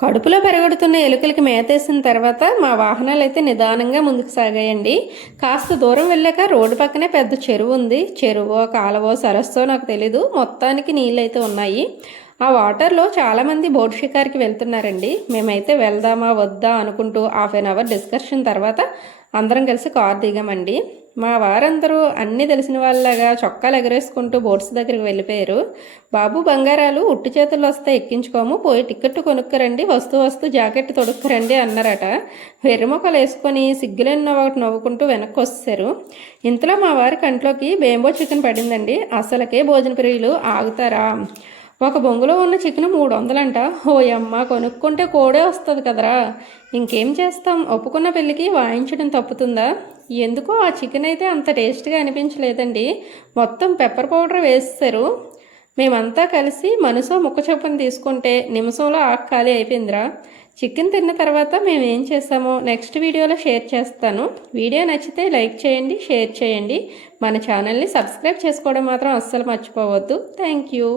కడుపులో పెరగడుతున్న ఎలుకలకి మేతేసిన తర్వాత మా వాహనాలు అయితే నిదానంగా ముందుకు సాగాయండి. కాస్త దూరం వెళ్ళాక రోడ్డు పక్కనే పెద్ద చెరువు ఉంది. చెరువో కాలవో సరస్సో నాకు తెలీదు, మొత్తానికి నీళ్ళు అయితే ఉన్నాయి. ఆ వాటర్లో చాలామంది బోట్ షికార్కి వెళ్తున్నారండి. మేమైతే వెళ్దామా వద్దా అనుకుంటూ ½ డిస్కషన్ తర్వాత అందరం కలిసి కార్ దిగామండి. మా వారందరూ అన్నీ తెలిసిన వాళ్ళలాగా చొక్కాలు ఎగరేసుకుంటూ బోట్స్ దగ్గరికి వెళ్ళిపోయారు. బాబు బంగారాలు ఉట్టి చేతుల్లో వస్తే ఎక్కించుకోము, పోయి టికెట్ కొనుక్కరండి, వస్తూ జాకెట్ తొడుక్కురండి అన్నారట. వెర్రిమొక్కలు వేసుకొని సిగ్గులేని ఒకటి నవ్వుకుంటూ వెనక్కి వస్తారు. ఇంతలో మా వారి కంట్లోకి బేంబో చికెన్ పడిందండి. అసలకే భోజన ప్రియులు ఆగుతారా? ఒక బొంగులో ఉన్న చికెన్ 300 ఓయమ్మ, కొనుక్కుంటే కోడే వస్తుంది కదరా. ఇంకేం చేస్తాం, ఒప్పుకున్న పెళ్ళికి వాయించడం తప్పుతుందా? ఎందుకో ఆ చికెన్ అయితే అంత టేస్ట్గా అనిపించలేదండి. మొత్తం పెప్పర్ పౌడర్ వేస్తారు. మేమంతా కలిసి మనసో ముక్క చొప్పున తీసుకుంటే నిమిషంలో ఖాళీ అయిపోయిందిరా. చికెన్ తిన్న తర్వాత మేము ఏం చేస్తామో నెక్స్ట్ వీడియోలో షేర్ చేస్తాను. వీడియో నచ్చితే లైక్ చేయండి, షేర్ చేయండి. మన ఛానల్ని సబ్స్క్రైబ్ చేసుకోవడం మాత్రం అస్సలు మర్చిపోవద్దు. Thank you.